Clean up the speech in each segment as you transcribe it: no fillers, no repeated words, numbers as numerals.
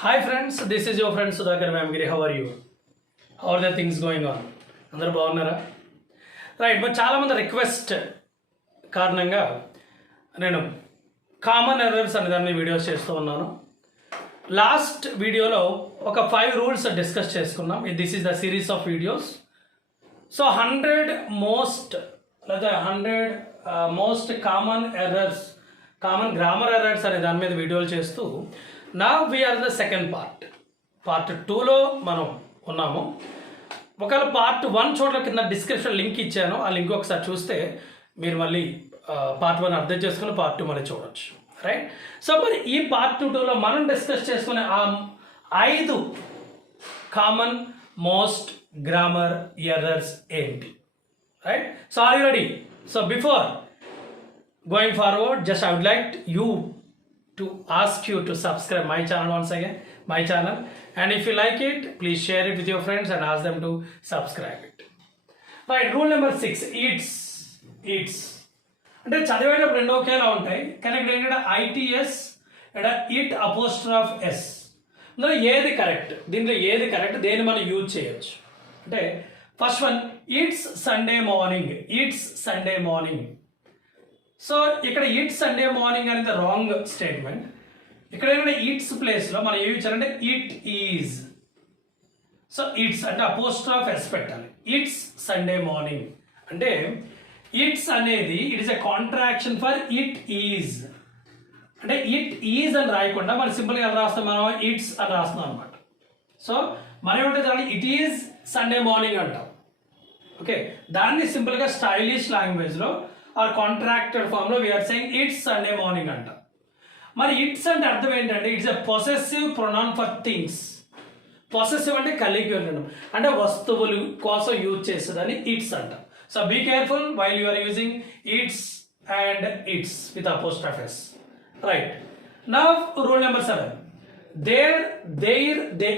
Hi friends, this is your friend SudhakarVemagiri. How are you? How are the things going on? అందరూ బాగున్నారా? Right, మరి చాలామంది request కారణంగా నేను కామన్ ఎర్రర్స్ అనే దాన్ని వీడియోస్ చేస్తూ ఉన్నాను. లాస్ట్ వీడియోలో ఒక 5 రూల్స్ డిస్కస్ చేసుకున్నాం. This is the series of videos. So 100 most common errors, common grammar errors అనే దాని మీద వీడియోలు చేస్తూ నా వీఆర్ ద సెకండ్ పార్ట్ 2లో మనం ఉన్నాము. ఒకవేళ పార్ట్ 1 చోట్ల కింద డిస్క్రిప్షన్ లింక్ ఇచ్చాను. ఆ లింక్ ఒకసారి చూస్తే మీరు మళ్ళీ పార్ట్ 1 అర్థం చేసుకుని పార్ట్ 2 మళ్ళీ చూడవచ్చు. రైట్, సో మరి ఈ పార్ట్ 2లో మనం డిస్కస్ చేసుకునే ఆ 5 కామన్ మోస్ట్ గ్రామర్ ఎర్రర్స్ ఏంటి? Right, so are you ready? So before going forward, just I would like you to ask you to subscribe my channel once again, my channel, and if you like it, please share it with your friends and ask them to subscribe it. Right, rule number 6, eats అంటే చదివేటప్పుడు రెండు ఒకేలా ఉంటాయి, కానీ ఇక్కడ ఏంటంటే ITS ఇక్కడ it అపోస్ట్రాఫ్ yes, ఇందులో ఏది కరెక్ట్, దీంట్లో ఏది కరెక్ట్, దేన్ని మనం యూజ్ చేయొచ్చు అంటే first one it's Sunday morning. So ఇక్కడ ఇట్స్ సండే మార్నింగ్ అనేది రాంగ్ స్టేట్మెంట్. ఇక్కడ ఏంటంటే ఇట్స్ ప్లేస్లో మనం ఏమి ఇచ్చారంటే ఇట్ ఈజ్. సో ఇట్స్ అంటే అపోస్ట్రాఫ్ ఎస్ పెట్టాలి. ఇట్స్ సండే మార్నింగ్ అంటే ఇట్స్ అనేది it is a contraction for it is. అంటే ఇట్ ఈజ్ అని రాయకుండా మనం సింపుల్గా ఎలా రాస్తాం, మనం ఇట్స్ అని రాస్తున్నాం అనమాట. సో మనం ఏమంటే ఇట్ ఈజ్ సండే మార్నింగ్ అంటాం. ఓకే, దాన్ని సింపుల్గా స్టైలిష్ లాంగ్వేజ్లో ఆర్ కాంట్రాక్టెడ్ ఫామ్లో we're saying it's Sunday morning అంట. మరి ఇట్స్ అంటే అర్థం ఏంటంటే it's a possessive pronoun for things. Possessive అంటే కలిగి ఉండడం, అంటే వస్తువులు కోసం యూజ్ చేస్తుందని ఇట్స్ అంట. So be careful while you are using its and it's with apostrophe S. Right, now rule number 7, there they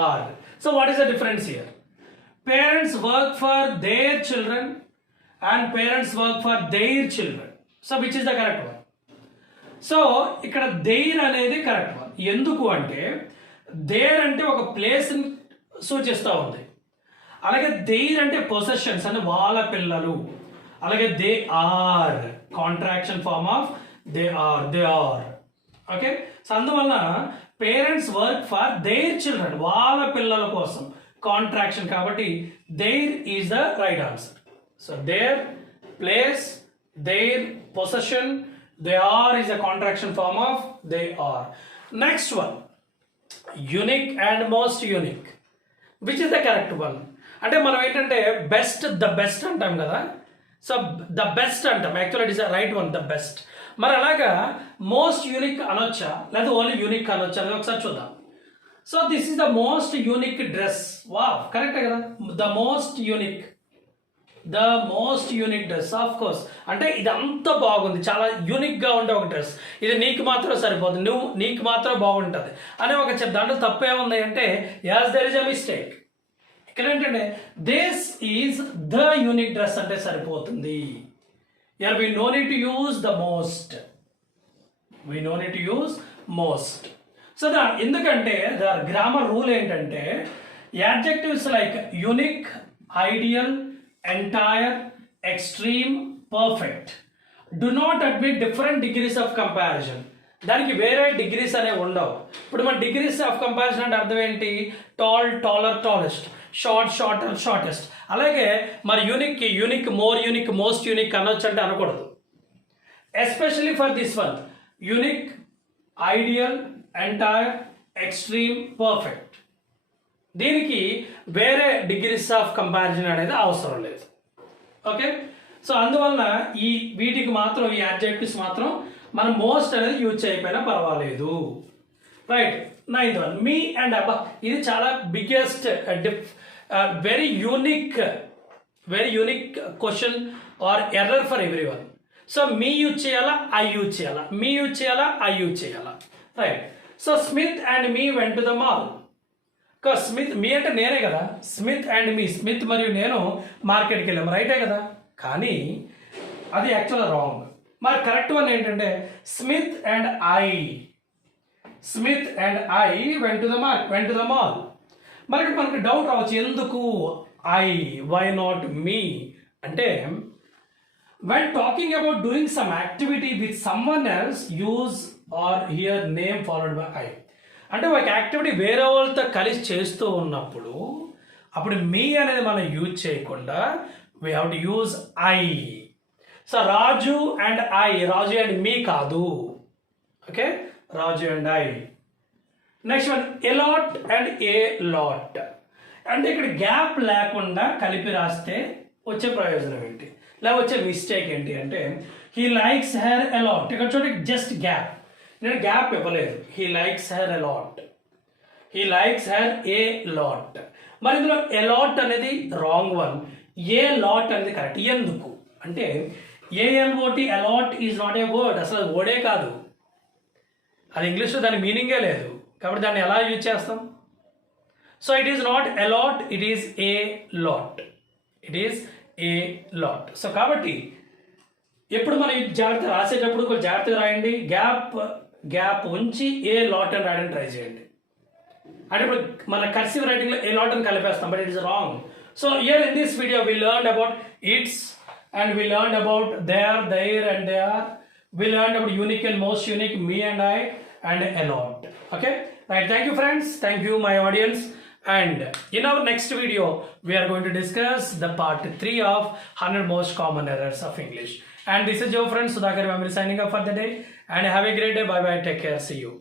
are. So what is the difference here? Parents work for their children and parents work for their children. So which is the correct one? So ఇక్కడ their అనేది correct one. ఎందుకు అంటే there అంటే ఒక ప్లేస్ని సూచిస్తూ ఉంది, అలాగే దేర్ అంటే పొసెషన్స్ అంటే వాళ్ళ పిల్లలు, అలాగే they are contraction form of they are. Okay, so అందువల్ల parents work for their children, వాళ్ళ పిల్లల కోసం కాంట్రాక్షన్ కాబట్టి their is the right answer. So there place, their possession, they are is the contraction form of they are. Next one unique and most unique, which is the correct one? అంటే మనం ఏంటంటే the best అంటాం కదా. So the best అంటాం, actual it is the right one, the best. మరి అలాగా most unique అనొచ్చా లేదా ఓన్లీ యూనిక్ అనొచ్చా అనేది ఒకసారి చూద్దాం. So this is the most unique dress. Wow, కరెక్టే కదా, the most unique dress. Of course, అంటే ఇది అంత బాగుంది, చాలా యూనిక్గా ఉండే ఒక డ్రెస్, ఇది నీకు మాత్రం సరిపోతుంది, నీకు మాత్రం బాగుంటుంది అని ఒక చెప్తా. దాంట్లో తప్పు ఏముంది అంటే as there is a mistake. ఇక్కడ ఏంటంటే this is the unique dress అంటే సరిపోతుంది. Here we no need to use the most. So ఎందుకంటే ద గ్రామర్ రూల్ ఏంటంటే adjectives like unique, ideal, entire, extreme, perfect do not admit different degrees of comparison. దానికి వేరే degrees అనేవి ఉండవు. ఇప్పుడు మన డిగ్రీస్ ఆఫ్ కంపారిజన్ అంటే అర్థం ఏంటి? Taller, tallest, shorter, shortest. అలాగే మరి unique, more unique, most unique అనొచ్చు అంటే అనకూడదు. Especially for this one, unique, ideal, entire, extreme, perfect, దీనికి వేరే డిగ్రీస్ ఆఫ్ కంపారిజన్ అనేది అవసరం లేదు. ఓకే, సో అందువల్ల వీటికి మాత్రం, ఈ అడ్జెక్టివ్స్ మాత్రం మనం మోస్ట్ అనేది యూజ్ చేయకపోయినా పర్వాలేదు. Right, 9th one me and అబ్బా. ఇది చాలా biggest very unique question or error for everyone. So me use చేయాలా, ఐ యూజ్ చేయాలా? Right, so Smith and me went to the mall. Smith, me అంటే నేనే కదా, స్మిత్ అండ్ మీ, స్మిత్ మరియు నేను మార్కెట్కి వెళ్ళాము, రైటే కదా. కానీ అది యాక్చువల్గా రాంగ్. మరి కరెక్ట్ వన్ ఏంటంటే Smith and I went to the mall. మరి ఇక్కడ మనకి డౌట్ రావచ్చు, ఎందుకు ఐ, వై నాట్ మీ అంటే when talking about doing some activity with someone else, use or here name followed by I. అంటే ఒక యాక్టివిటీ వేరే వాళ్ళతో కలిసి చేస్తూ ఉన్నప్పుడు అప్పుడు మీ అనేది మనం యూజ్ చేయకుండా we have to use I. So Raju and I, Raju and me కాదు. Okay, Raju and I. Next one alot and a lot. అంటే ఇక్కడ గ్యాప్ లేకుండా కలిపి రాస్తే వచ్చే ప్రయోజనం ఏంటి, లేదా వచ్చే మిస్టేక్ ఏంటి అంటే హీ లైక్స్ హెర్ అలాట్. ఇక్కడ చూడండి జస్ట్ గ్యాప్, నేను గ్యాప్ ఇవ్వలేదు. He likes her alot, he likes her a lot. మరి ఇందులో అలాట్ అనేది రాంగ్ వన్, ఏ లాట్ అనేది కరెక్ట్. ఎందుకు అంటే A L O T alot is not a word, అసలు అది వర్డే కాదు, అది ఇంగ్లీష్లో దాని మీనింగే లేదు. కాబట్టి దాన్ని ఎలా యూజ్ చేస్తాం? So it is not a lot, it is a lot, it is a lot. So కాబట్టి ఎప్పుడు మనం జాగ్రత్త రాసేటప్పుడు కొంచెం జాగ్రత్తగా రాయండి. గ్యాప్ ఉంచి ఏ లాట్ అని రాయడానికి ట్రై చేయండి. అంటే ఇప్పుడు మన కర్సివ్ రైటింగ్లో ఏ లాట్ అని కలిపేస్తాం, but it is wrong. So here in this video we learned about its and we learned about their and their. We learned about unique and most unique, me and I, and a lot. Okay, right. Thank you friends, thank you my audience. And in our next video we are going to discuss the part 3 of 100 most common errors of English. And this is your friend SudhakarVemagiri signing off for the day, and have a great day. Bye bye, take care, see you.